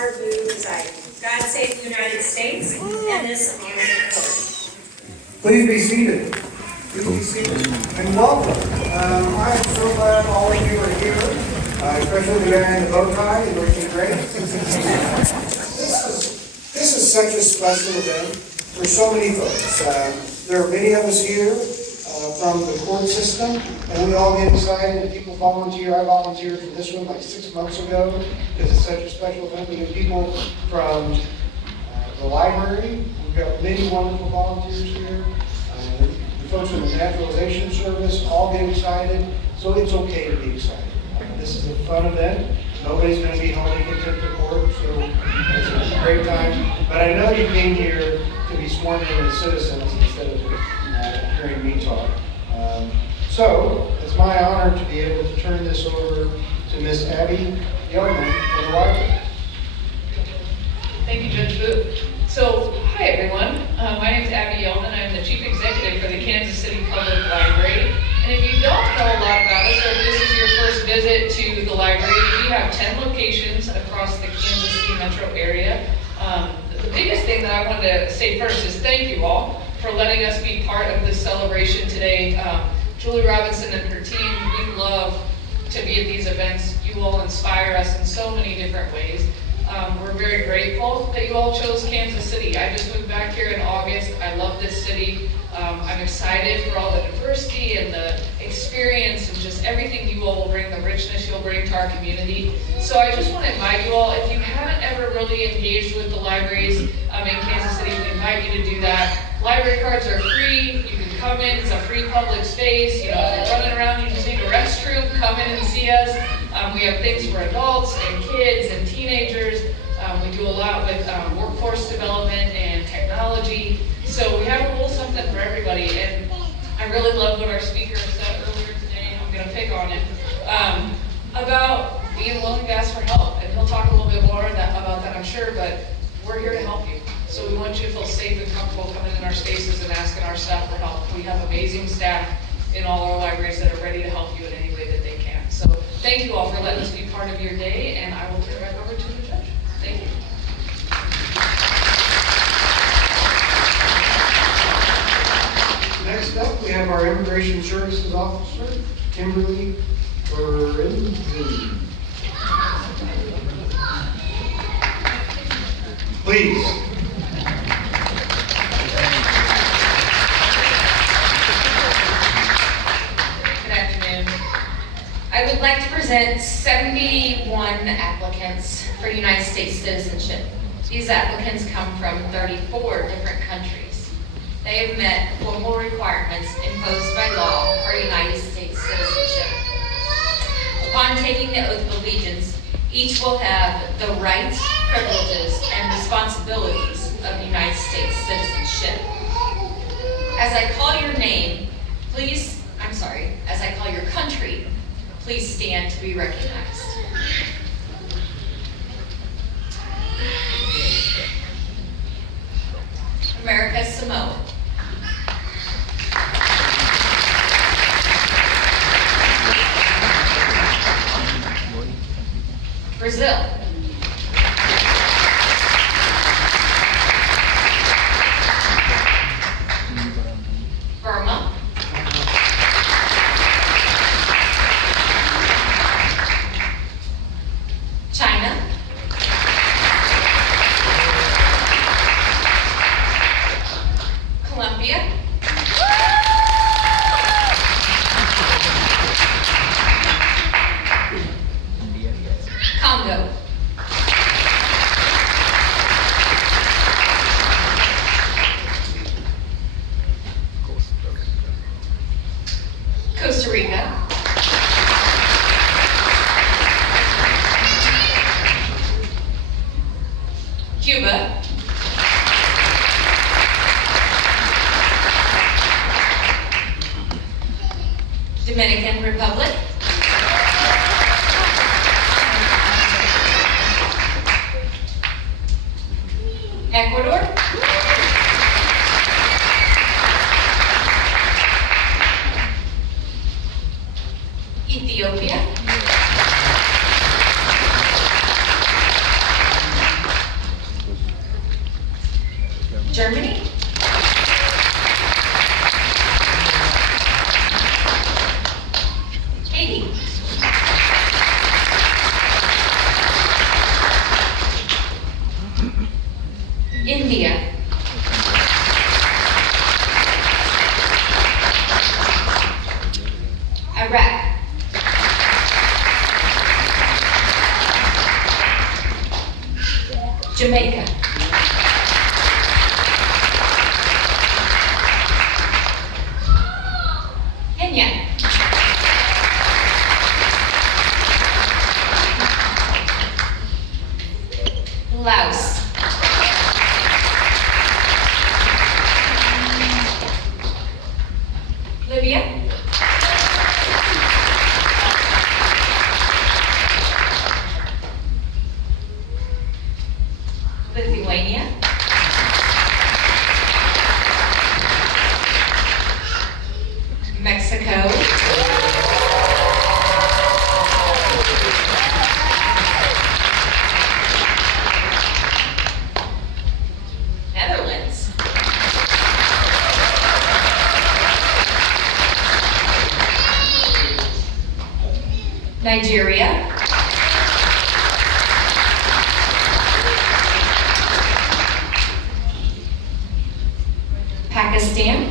our booth site. God save the United States and this honorable court. Please be seated. Please be seated. And welcome. I am so glad all of you are here, especially the guy in the bow tie. You're looking great. This is such a special event for so many folks. There are many of us here from the court system, and we all get excited and people volunteer. I volunteered for this one like 6 months ago because it's such a special event. We get people from the library. We've got many wonderful volunteers here. The folks from the Naturalization Service all get excited, so it's okay to be excited. This is a fun event. Nobody's going to be holding contempt of court, so it's a great time. But I know you came here to be sworn in as citizens instead of hearing me talk. So it's my honor to be able to turn this over to Miss Abby Yeoman from the library. Thank you, Judge Booth. So, hi everyone. My name is Abby Yeoman. I'm the Chief Executive for the Kansas City Public Library. And if you don't know a lot about us, or if this is your first visit to the library, we have 10 locations across the Kansas City metro area. The biggest thing that I wanted to say first is thank you all for letting us be part of this celebration today. Julie Robinson and her team, we love to be at these events. You all inspire us in so many different ways. We're very grateful that you all chose Kansas City. I just moved back here in August. I love this city. I'm excited for all the diversity and the experience and just everything you all will bring, the richness you'll bring to our community. So I just want to invite you all, if you haven't ever really engaged with the libraries in Kansas City, we invite you to do that. Library cards are free. You can come in. It's a free public space. You know, if you're running around, you just need a restroom, come in and see us. We have things for adults and kids and teenagers. We do a lot with workforce development and technology. So we have a little something for everybody. And I really love what our speaker said earlier today. I'm going to pick on him about being willing to ask for help. And he'll talk a little bit more about that, I'm sure. But we're here to help you. So we want you to feel safe and comfortable coming in our spaces and asking our staff for help. We have amazing staff in all our libraries that are ready to help you in any way that they can. So thank you all for letting us be part of your day, and I will turn it back over to the judge. Thank you. Next up, we have our Immigration Services Officer, Kimberly Lorenzen. Please. I would like to present 71 applicants for United States citizenship. These applicants come from 34 different countries. They have met formal requirements imposed by law for United States citizenship. Upon taking the oath of allegiance, each will have the rights, privileges, and responsibilities of United States citizenship. As I call your name, as I call your country, please stand to be recognized. America Samoa. Brazil. Burma. China. Colombia. Congo. Costa Rica. Cuba. Dominican Republic. Ecuador. Ethiopia. Germany, Haiti, India, Iraq, Jamaica, Kenya, Laos, Libya, Lithuania, Mexico, Netherlands, Nigeria, Pakistan,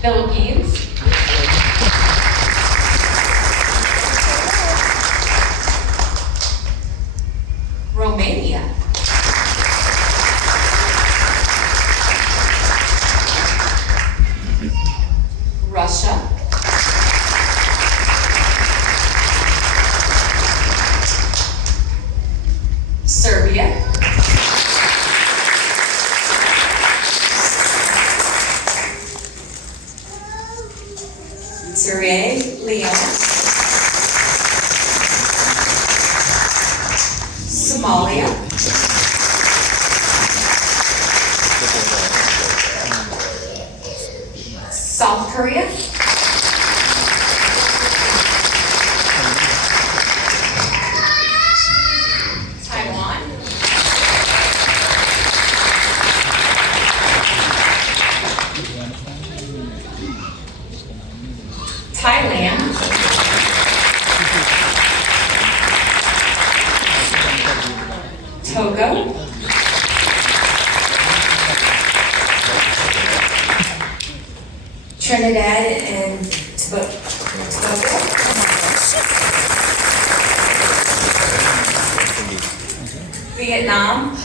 Philippines, Romania, Russia, Serbia, Sierra Leone, Somalia, South Korea, Taiwan, Thailand, Togo, Trinidad and Tobago, Vietnam,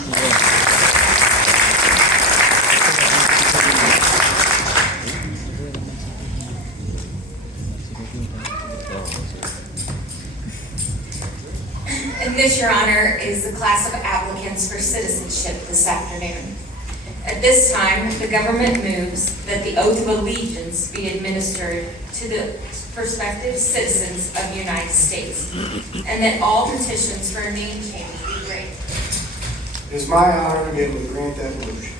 and this, Your Honor, is the class of applicants for citizenship this afternoon. At this time, the government moves that the oath of allegiance be administered to the prospective citizens of the United States, and that all petitions for a name change be granted. It is my honor to be able to grant that motion.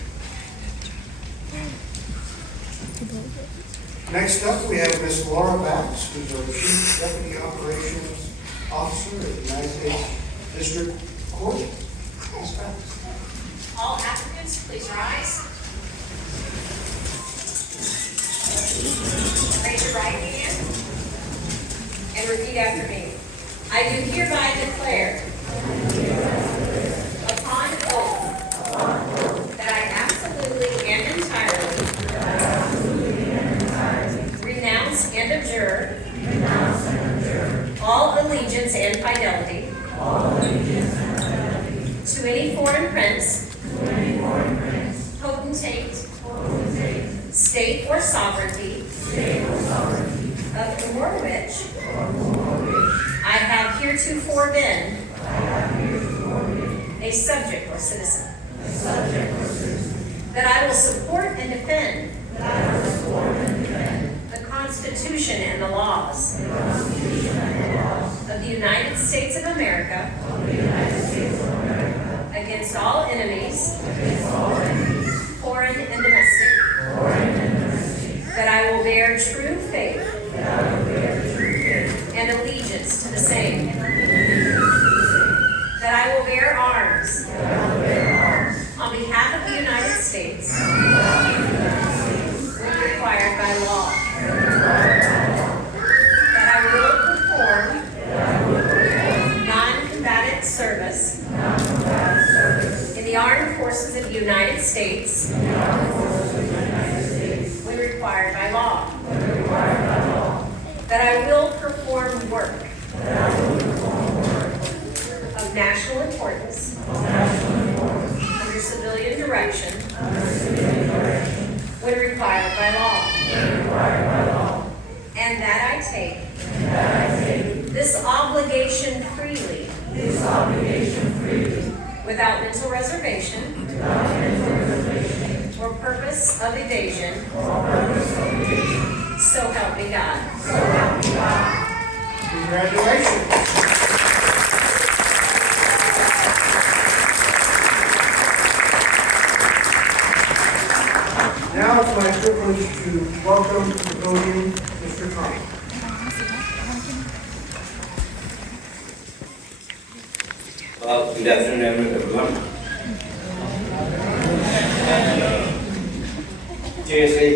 Next up, we have Ms. Laura Bax, who's our Chief Deputy Operations Officer at the United States District Court. Ms. Bax. All applicants, please rise. Raise your right hand and repeat after me. I do hereby declare upon oath that I absolutely and entirely renounce and abjure all allegiance and fidelity to any foreign prince, potentate, state or sovereignty, of or which I have heretofore been a subject or citizen. That I will support and defend the Constitution and the laws of the United States of America against all enemies, foreign and domestic. That I will bear true faith and allegiance to the same I will bear arms on behalf of the United States when required by law. That I will perform non-combatant service in the armed forces of the United States when required by law. That I will perform work of national importance under civilian direction when required by law. And that I take this obligation freely without mental reservation or purpose of evasion. So help me God. Congratulations. Now it's my privilege to welcome to the podium Mr. Trump. Good afternoon, everyone. Seriously,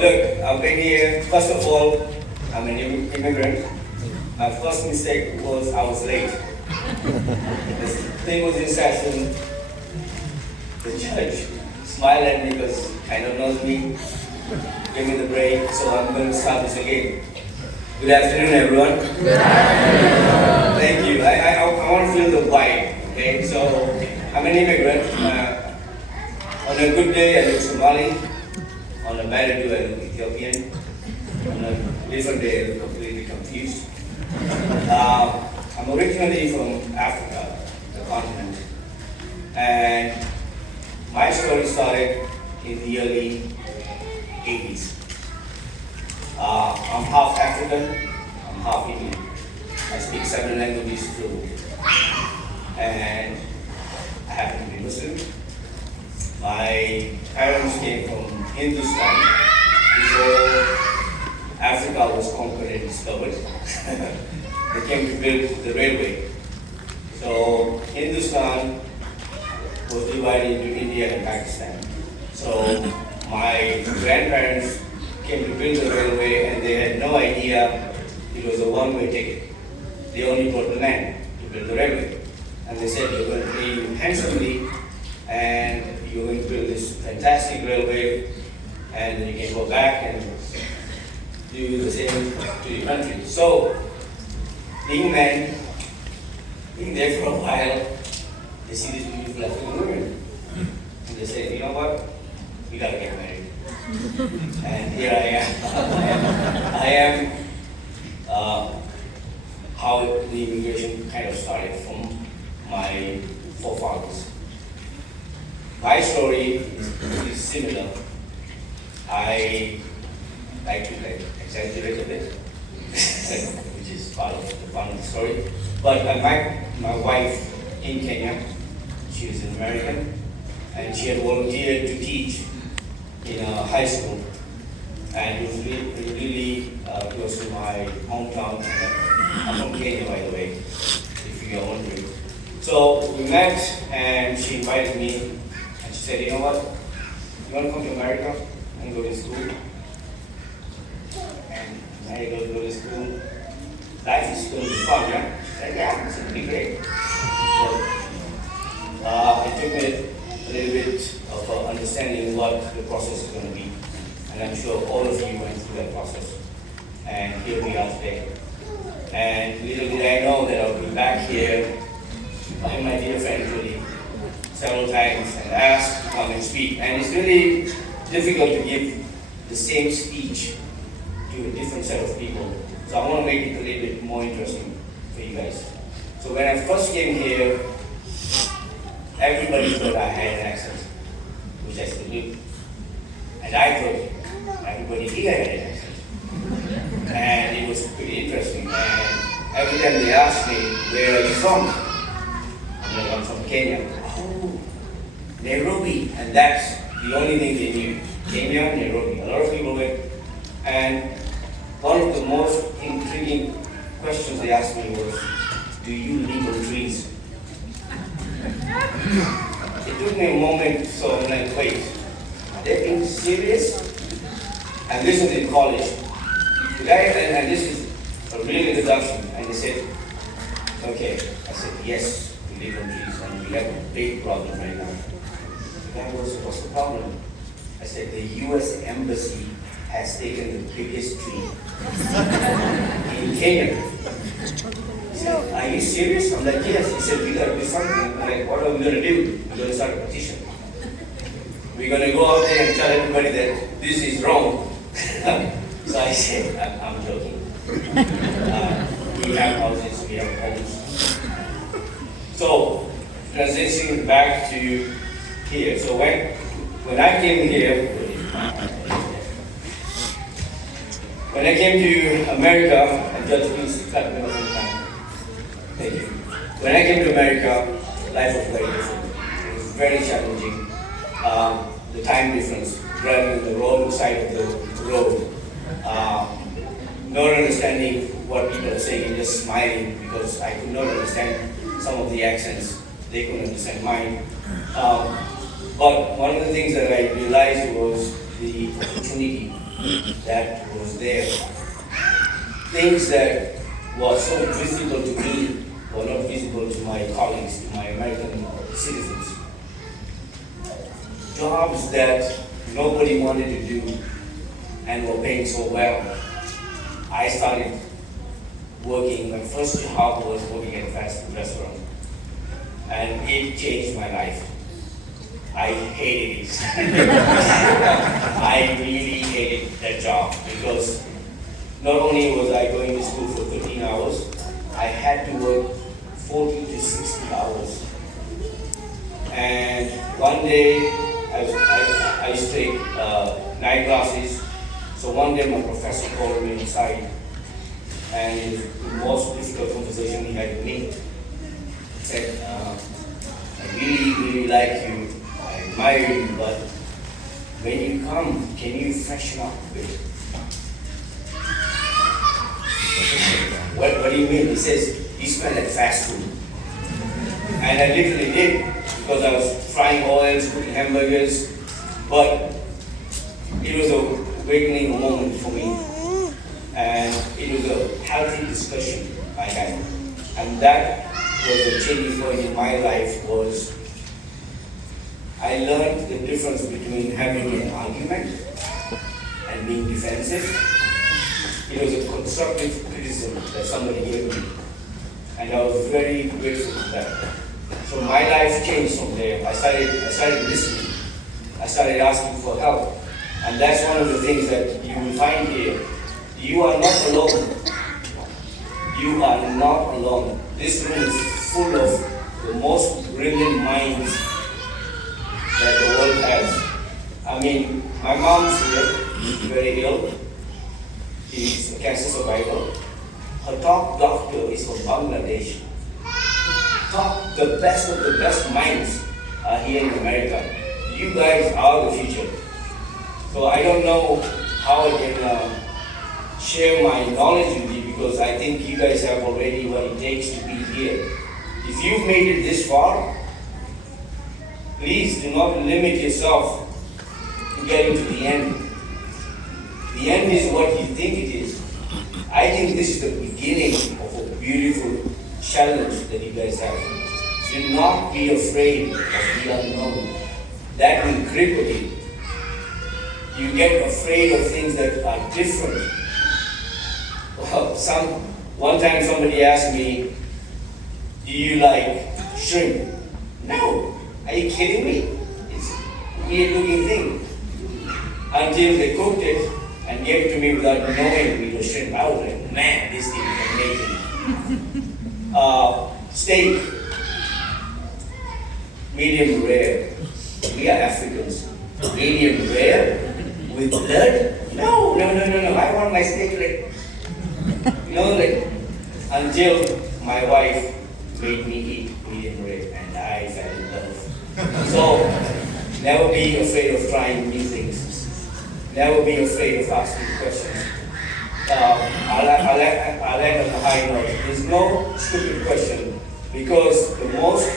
look, I've been here. First of all, I'm an immigrant. My first mistake was I was late. The thing was in session. The judge smiled at me because kind of knows me, gave me the break, so I'm going to start this again. Good afternoon, everyone. Good afternoon. Thank you. I want to feel the vibe, okay? So, I'm an immigrant. On a good day, I look Somali. On a bad day, I look Ethiopian. On a different day, I look completely confused. I'm originally from Africa, the continent. And my story started in the early 80s. I'm half African, I'm half Indian. I speak 7 languages fluent. And I happen to be Muslim. My parents came from Hindustan before Africa was conquered and discovered. They came to build the railway. So Hindustan was divided into India and Pakistan. So my grandparents came to build the railway and they had no idea it was a one-way ticket. They only brought the man to build the railway. And they said, we're going to pay you handsomely and you're going to build this fantastic railway and then you can go back and do the same to your country. So, being men, being there for a while, they see these beautiful African women. And they say, you know what? We gotta get married. And here I am. How the immigration kind of started from my forefathers. My story is similar. I like to exaggerate a bit, which is part of the fun of the story. But I met my wife in Kenya. She was an American, and she had volunteered to teach in a high school. And it was really close to my hometown. I'm from Kenya, by the way, if you are wondering. So we met, and she invited me, and she said, you know what, you want to come to America and go to school? And America, go to school. Life is going to be fun, yeah? She said, yeah, it's going to be great. So it took me a little bit of understanding what the process is going to be. And I'm sure all of you went through that process. And here we are today. And little did I know that I'll be back here by my dear friend Julie several times and asked to come and speak. And it's really difficult to give the same speech to a different set of people. So I want to make it a little bit more interesting for you guys. So when I first came here, everybody thought I had an accent, which I still do. And I thought everybody here had an accent. And it was pretty interesting. And every time they asked me, where are you from? I'm like, I'm from Kenya. Oh, Nairobi. And that's the only thing they knew. Kenya, Nairobi. A lot of people went. And one of the most intriguing questions they asked me was, do you live on trees? It took me a moment, so I'm like, wait, are they being serious? And this was in college. The guy, and this is a real introduction, and he said, okay. I said, yes, we live on trees, and we have a big problem right now. The guy was, what's the problem? I said, the US Embassy has taken the biggest tree in Kenya. He said, are you serious? I'm like, yes. He said, we gotta do something. I'm like, what are we gonna do? We're gonna start a petition. We're gonna go out there and tell everybody that this is wrong. So I said, I'm joking. We have houses, we have homes. So, transitioning back to here. So when I came here, when I came to America, and Judge, please cut me off on time. Thank you. When I came to America, life was very different. It was very challenging. The time difference, driving on the wrong side of the road, not understanding what people are saying and just smiling because I could not understand some of the accents. They couldn't understand mine. But one of the things that I realized was the opportunity that was there. Things that were so visible to me were not visible to my colleagues, to my American citizens. Jobs that nobody wanted to do and were paying so well. I started working, my first job was working at a fast food restaurant. And it changed my life. I hated it. I really hated that job because not only was I going to school for 13 hours, I had to work 40 to 60 hours. And one day, I used to take night classes. So one day my professor called me inside and it was the most difficult conversation he had with me. He said, I really, really like you. I admire you, but when you come, can you freshen up a bit? What do you mean? He says, you smell like fast food. And I literally did, because I was frying oils, cooking hamburgers, but it was a awakening moment for me. And it was a healthy discussion I had. And that was a changing point in my life was I learned the difference between having an argument and being defensive. It was a constructive criticism that somebody gave me. And I was very grateful for that. So my life changed from there. I started listening. I started asking for help. And that's one of the things that you will find here. You are not alone. You are not alone. This room is full of the most brilliant minds that the world has. I mean, my mom's here, she's very ill. She's a cancer survivor. Her top doctor is from Bangladesh. The best of the best minds are here in America. You guys are the future. So I don't know how I can share my knowledge with you because I think you guys have already what it takes to be here. If you've made it this far, please do not limit yourself to getting to the end. The end is what you think it is. I think this is the beginning of a beautiful challenge that you guys have. Do not be afraid of the unknown. That will cripple you. You get afraid of things that are different. Well, one time somebody asked me, do you like shrimp? No. Are you kidding me? It's a weird looking thing. Until they cooked it and gave it to me without knowing it was shrimp. I was like, man, this thing is amazing. Steak, medium rare. We are Africans. Medium rare with blood? No. I want my steak like, until my wife made me eat medium rare and I fell in love. So, never be afraid of trying new things. Never be afraid of asking questions. I'll end on a high note. There's no stupid question because the most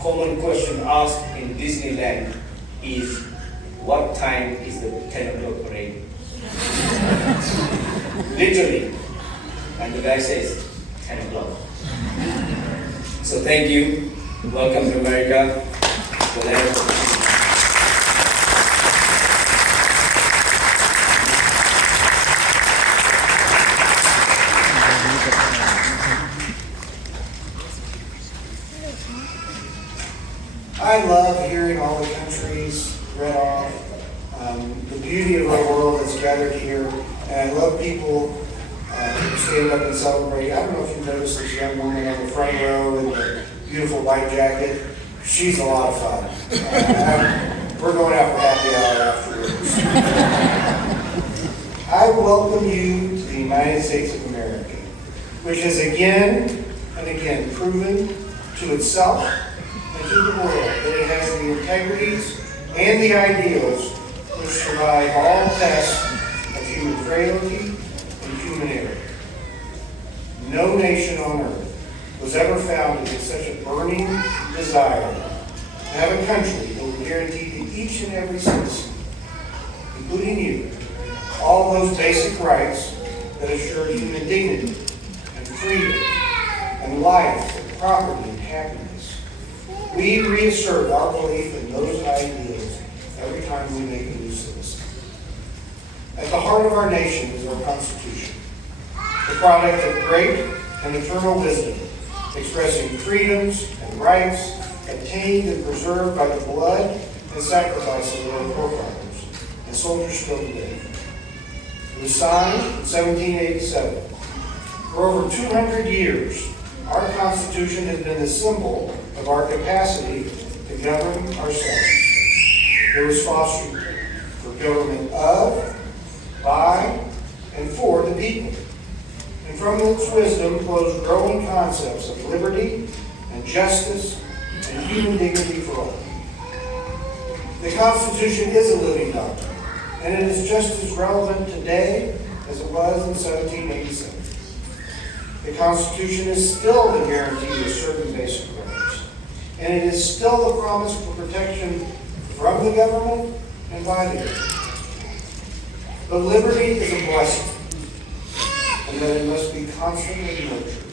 common question asked in Disneyland is, what time is the 10 o'clock parade? Literally. And the guy says, 10 o'clock. So thank you. Welcome to America. The land of the I love hearing all the countries read off, the beauty of our world that's gathered here, and I love people who stand up and celebrate. I don't know if you've noticed this young woman on the front row in the beautiful white jacket. She's a lot of fun. We're going out for happy hour afterwards. I welcome you to the United States of America, which has again and again proven to itself and to the world that it has the integrities and the ideals which survive all tests of human frailty and human error. No nation on earth was ever founded with such a burning desire to have a country that would guarantee to each and every citizen, including you, all those basic rights that assure human dignity and freedom and life and property and happiness. We reassert our belief in those ideals every time we make a new citizen. At the heart of our nation is our Constitution, the product of great and eternal wisdom, expressing freedoms and rights attained and preserved by the blood and sacrifice of our forefathers and soldiers still today. It was signed in 1787. For over 200 years, our Constitution has been the symbol of our capacity to govern ourselves. It was fostered for government of, by, and for the people. And from its wisdom flows growing concepts of liberty and justice and human dignity for all. The Constitution is a living document, and it is just as relevant today as it was in 1787. The Constitution is still the guarantee of certain basic rights, and it is still the promise for protection from the government and by the government. But liberty is a blessing, and that it must be constantly nurtured.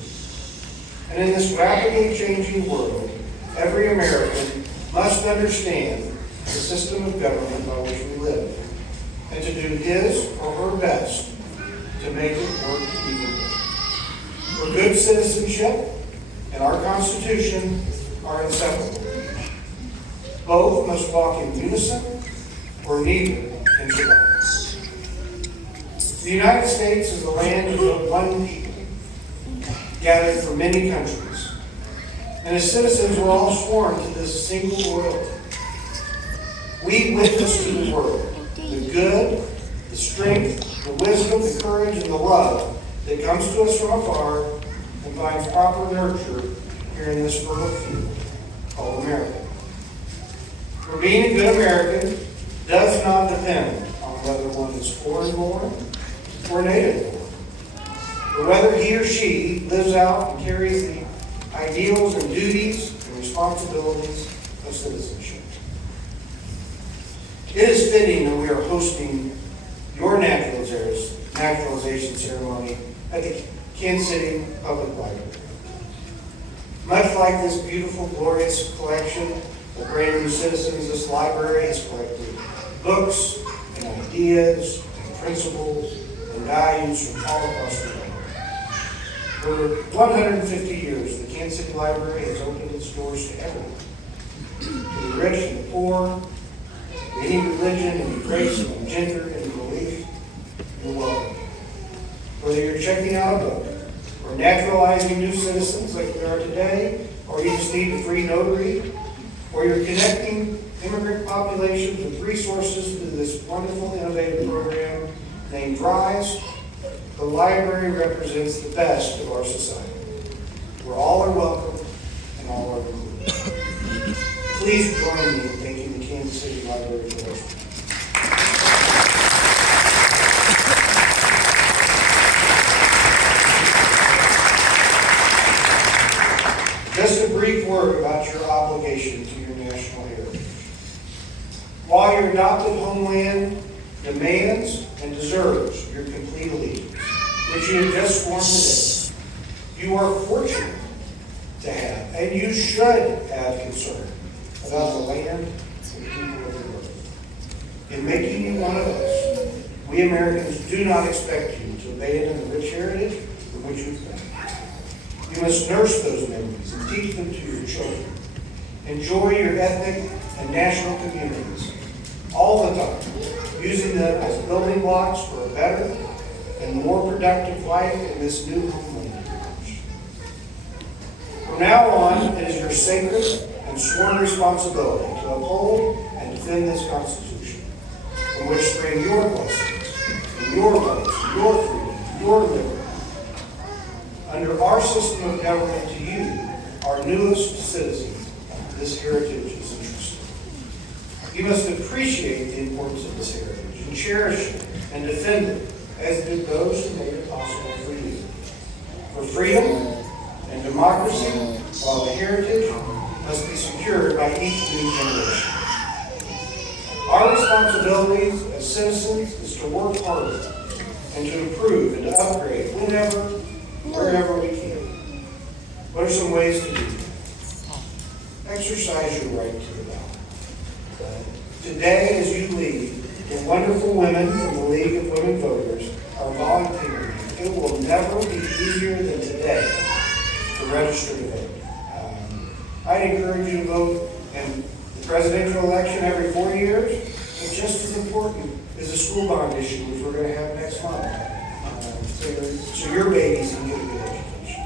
And in this rapidly changing world, every American must understand the system of government by which we live, and to do his or her best to make it work even better. For good citizenship and our Constitution are inseparable. Both must walk in unison, or neither can survive. The United States is the land of one people, gathered from many countries. And as citizens, we're all sworn to this single loyalty. We witness to the world the good, the strength, the wisdom, the courage, and the love that comes to us from afar and finds proper nurture here in this fertile field called America. For being a good American does not depend on whether one is foreign-born or native-born, but whether he or she lives out and carries the ideals and duties and responsibilities of citizenship. It is fitting that we are hosting your naturalization ceremony at the Kansas City Public Library. Much like this beautiful, glorious collection of brand new citizens, this library has collected books and ideas and principles and values from all across the world. For 150 years, the Kansas City Library has opened its doors to everyone, to the rich and the poor, any religion, any race, any gender, any belief. You're welcome. Whether you're checking out a book, or naturalizing new citizens like we are today, or you just need a free notary, or you're connecting immigrant populations with resources through this wonderful, innovative program named RISE, the library represents the best of our society, where all are welcome and all are included. Please join me in thanking the Kansas City Library for this. while your adopted homeland demands and deserves your complete allegiance, which you have just sworn today, you are fortunate to have, and you should have concern about the land and people of the earth. In making you one of us, we Americans do not expect you to abandon the rich heritage from which you've come. You must nurse those memories and teach them to your children. Enjoy your ethnic and national communities all the time, using them as building blocks for a better and more productive life in this new homeland of yours. From now on, it is your sacred and sworn responsibility to uphold and defend this Constitution, from which spring your blessings, and your rights, your freedom, your liberty. Under our system of government, to you, our newest citizens, this heritage is entrusted. You must appreciate the importance of this heritage and cherish it and defend it, as did those who made it possible for you. For freedom and democracy, while the heritage must be secured by each new generation. Our responsibilities as citizens is to work harder and to improve and to upgrade whenever, wherever we can. What are some ways to do that? Exercise your right to the ballot. Today, as you leave, the wonderful women from the League of Women Voters are volunteering. It will never be easier than today to register to vote. I'd encourage you to vote in the presidential election every 4 years, but just as important is the school bond issue, which we're going to have next month, so your babies can get a good education.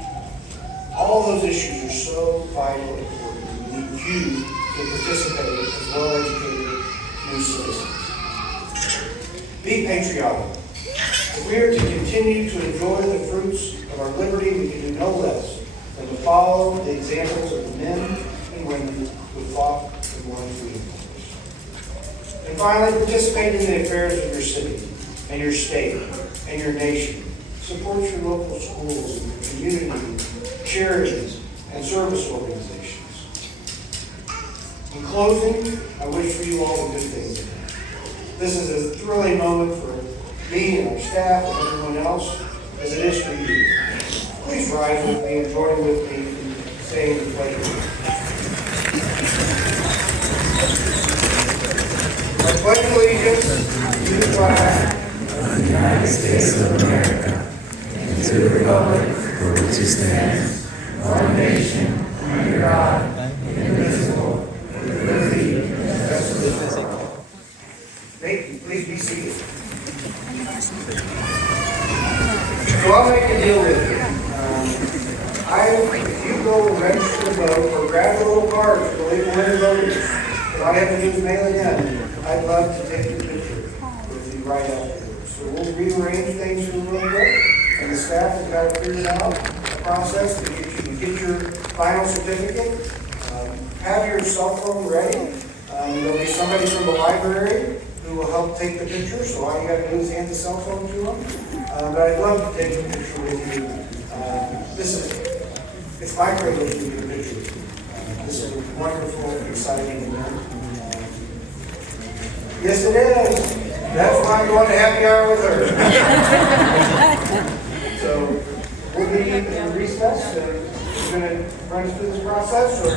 All those issues are so vital and important. We need you to participate as well-educated new citizens. Be patriotic. If we are to continue to enjoy the fruits of our liberty, we can do no less than to follow the examples of the men and women who fought and won freedom for us. And finally, participate in the affairs of your city and your state and your nation. Support your local schools and your community, charities, and service organizations. In closing, I wish for you all the good things ahead. This is a thrilling moment for me and our staff and everyone else, as it is for you. Please rise with me and join with me in saying the pledge. I pledge allegiance to the flag of the United States of America and to the republic for which it stands, one nation, under God, indivisible, with liberty and justice for all. Thank you. Please be seated. So I'll make a deal with you. If you go register to vote or grab a little card for the League of Women Voters, if I have to do the mail again, I'd love to take your picture with you right afterwards. So we'll rearrange things for a little bit, and the staff has got to figure out a process to get your final certificate. Have your cell phone ready. There'll be somebody from the library who will help take the picture, so all you got to do is hand the cell phone to them. But I'd love to take a picture with you. It's my privilege to get a picture with you. This is a wonderful, exciting event. Yes, it is. That's why I'm going to happy hour with her. So we'll be in recess, and you're going to run us through this process, or